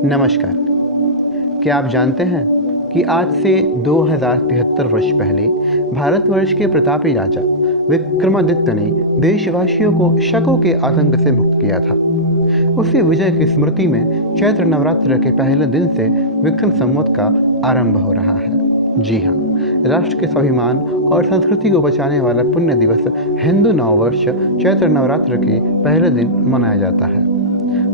नमस्कार। क्या आप जानते हैं कि आज से 2073 वर्ष पहले भारतवर्ष के प्रतापी राजा विक्रमादित्य ने देशवासियों को शकों के आतंक से मुक्त किया था। उसी विजय की स्मृति में चैत्र नवरात्र के पहले दिन से विक्रम संवत का आरंभ हो रहा है। जी हाँ, राष्ट्र के स्वाभिमान और संस्कृति को बचाने वाला पुण्य दिवस हिंदू नववर्ष चैत्र नवरात्र के पहले दिन मनाया जाता है।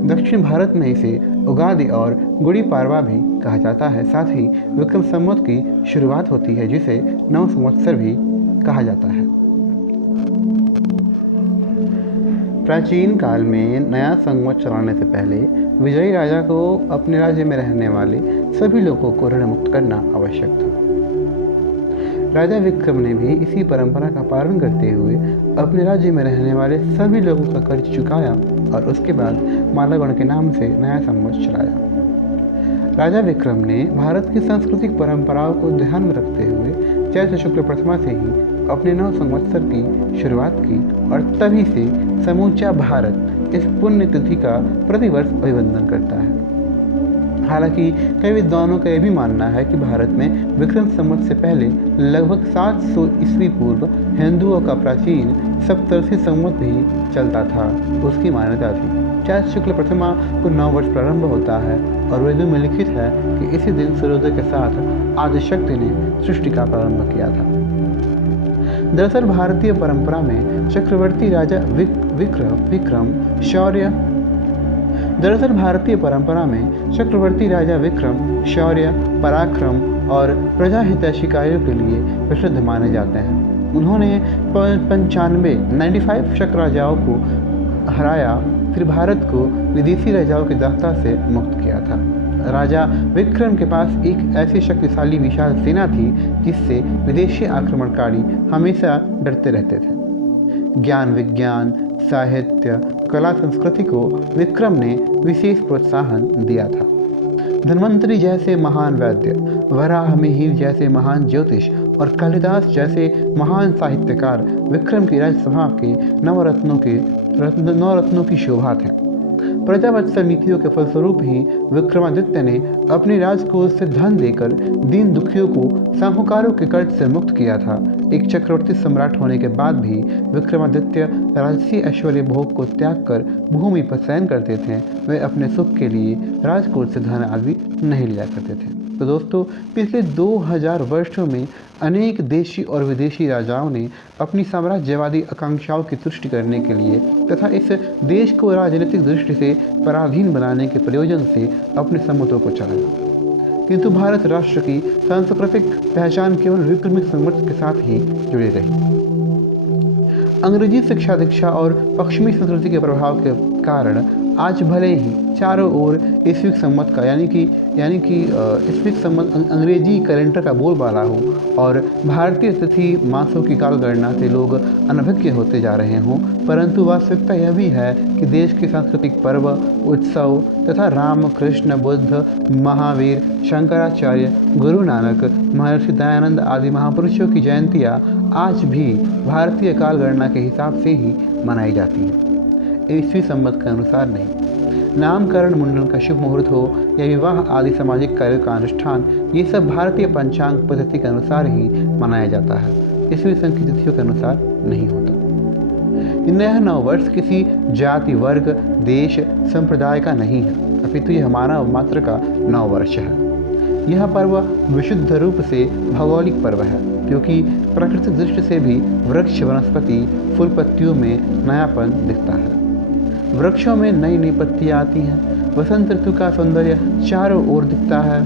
दक्षिण भारत में इसे उगादि और गुड़ी पाड़वा भी कहा जाता है। साथ ही विक्रम संवत की शुरुआत होती है, जिसे नव संवत्सर भी कहा जाता है। प्राचीन काल में नया संवत चलाने से पहले विजयी राजा को अपने राज्य में रहने वाले सभी लोगों को ऋण मुक्त करना आवश्यक था। राजा विक्रम ने भी इसी परंपरा का पालन करते हुए अपने राज्य में रहने वाले सभी लोगों का कर्ज चुकाया और उसके बाद मालागुण के नाम से नया संवत चलाया। राजा विक्रम ने भारत की सांस्कृतिक परंपराओं को ध्यान में रखते हुए चैत्र शुक्ल प्रतिमा से ही अपने नव संवत्सर की शुरुआत की और तभी से समूचा भारत इस पुण्य तिथि का प्रतिवर्ष अभिवंदन करता है। हालांकि कई विद्वानों का यह भी मानना है कि भारत में विक्रम संवत से पहले लगभग 700 ईस्वी पूर्व हिंदुओं का प्राचीन सप्तर्षि संवत भी चलता था। उसकी मान्यता थी चैत्र शुक्ल प्रतिमा को नववर्ष प्रारंभ होता है और वेदों में लिखित है कि इसी दिन सूर्योदय के साथ आदिशक्ति ने सृष्टि का प्रारंभ किया था। दरअसल भारतीय परंपरा में चक्रवर्ती राजा विक्रम शौर्य, पराक्रम और प्रजाहितैषी कार्यों के लिए प्रसिद्ध माने जाते हैं। उन्होंने 95 शक राजाओं को हराया, फिर भारत को विदेशी राजाओं की दास्ता से मुक्त किया था। राजा विक्रम के पास एक ऐसी शक्तिशाली विशाल सेना थी जिससे विदेशी आक्रमणकारी हमेशा डरते रहते थे। ज्ञान, विज्ञान, साहित्य, कला, संस्कृति को विक्रम ने विशेष प्रोत्साहन दिया था। धन्वंतरि जैसे महान वैद्य, वराह मिहिर जैसे महान ज्योतिष और कालिदास जैसे महान साहित्यकार विक्रम की राजसभा के नवरत्नों की शोभा थे। प्रजावत्सल नीतियों के फलस्वरूप ही विक्रमादित्य ने अपने राजकोष से धन देकर दीन दुखियों को साहूकारों के कर्ज से मुक्त किया था। एक चक्रवर्ती सम्राट होने के बाद भी विक्रमादित्य राजसी ऐश्वर्य भोग को त्याग कर भूमि पर शयन करते थे। वे अपने सुख के लिए राजकोष से धन आदि नहीं लिया करते थे। तो दोस्तों, पिछले 2000 वर्षों में अनेक देशी और विदेशी राजाओं ने अपनी साम्राज्यवादी आकांक्षाओं की तुष्टि करने के लिए तथा इस देश को राजनीतिक दृष्टि से पराधीन बनाने के प्रयोजन से अपने सम्मतों को चलाया, किंतु भारत राष्ट्र की सांस्कृतिक पहचान केवल विक्रमिक संवत के साथ ही जुड़ी रही। अंग्रेजी शिक्षा दीक्षा और पश्चिमी संस्कृति के प्रभाव के कारण आज भले ही चारों ओर ईस्विक संवत का यानी कि ईस्विक संवत अंग्रेजी कैलेंडर का बोलबाला हो और भारतीय तिथि मासों की काल गणना से लोग अनभिज्ञ होते जा रहे हों, परंतु वास्तविकता यह भी है कि देश के सांस्कृतिक पर्व, उत्सव तथा राम, कृष्ण, बुद्ध, महावीर, शंकराचार्य, गुरु नानक, महर्षि दयानंद आदि महापुरुषों की जयंतियाँ आज भी भारतीय काल गणना के हिसाब से ही मनाई जाती हैं, ईस्वी संवत के अनुसार नहीं। नामकरण, मुंडन का शुभ मुहूर्त हो या विवाह आदि सामाजिक कार्यों का अनुष्ठान, ये सब भारतीय पंचांग पद्धति के अनुसार ही मनाया जाता है, ईस्वी सन की तिथियों के अनुसार नहीं होता। नया नववर्ष किसी जाति, वर्ग, देश, संप्रदाय का नहीं है, अपितु यह मानव मात्र का नववर्ष है। यह पर्व विशुद्ध रूप से भौगोलिक पर्व है, क्योंकि प्राकृतिक दृष्टि से भी वृक्ष, वनस्पति, फूल पत्तियों में नयापन दिखता है। वृक्षों में नई नई पत्तियाँ आती हैं। वसंत ऋतु का सौंदर्य चारों ओर दिखता है।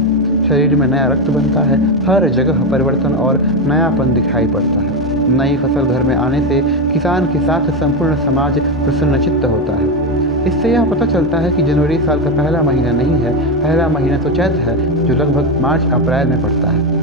शरीर में नया रक्त बनता है। हर जगह परिवर्तन और नयापन दिखाई पड़ता है। नई फसल घर में आने से किसान के साथ संपूर्ण समाज प्रसन्नचित्त होता है। इससे यह पता चलता है कि जनवरी साल का पहला महीना नहीं है, पहला महीना तो चैत्र है, जो लगभग मार्च अप्रैल में पड़ता है।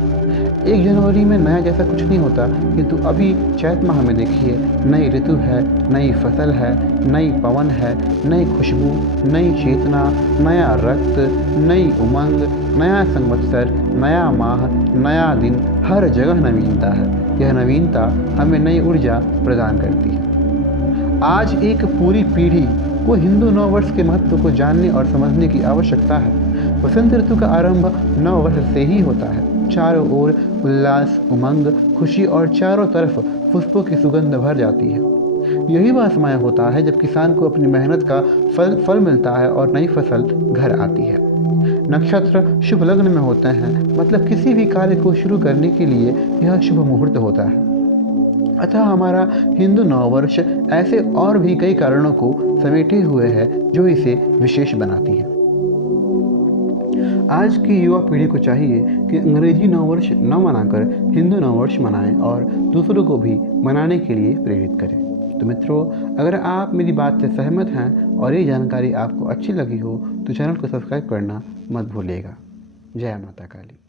1 जनवरी में नया जैसा कुछ नहीं होता, किंतु अभी चैत माह में देखिए, नई ऋतु है, नई फसल है, नई पवन है, नई खुशबू, नई चेतना, नया रक्त, नई उमंग, नया संवत्सर, नया माह, नया दिन, हर जगह नवीनता है। यह नवीनता हमें नई ऊर्जा प्रदान करती है। आज एक पूरी पीढ़ी को हिंदू नव वर्ष के महत्व को जानने और समझने की आवश्यकता है। वसंत ऋतु का आरंभ नव वर्ष से ही होता है। चारों ओर उल्लास, उमंग, खुशी और चारों तरफ पुष्पों की सुगंध भर जाती है। यही वह समय होता है जब किसान को अपनी मेहनत का फल मिलता है और नई फसल घर आती है। नक्षत्र शुभ लग्न में होते हैं, मतलब किसी भी कार्य को शुरू करने के लिए यह शुभ मुहूर्त होता है। अतः हमारा हिंदू नववर्ष ऐसे और भी कई कारणों को समेटे हुए है जो इसे विशेष बनाती है। आज की युवा पीढ़ी को चाहिए कि अंग्रेजी नववर्ष न मनाकर हिंदू नववर्ष मनाएं और दूसरों को भी मनाने के लिए प्रेरित करें। तो मित्रों, अगर आप मेरी बात से सहमत हैं और ये जानकारी आपको अच्छी लगी हो तो चैनल को सब्सक्राइब करना मत भूलिएगा। जय माता काली।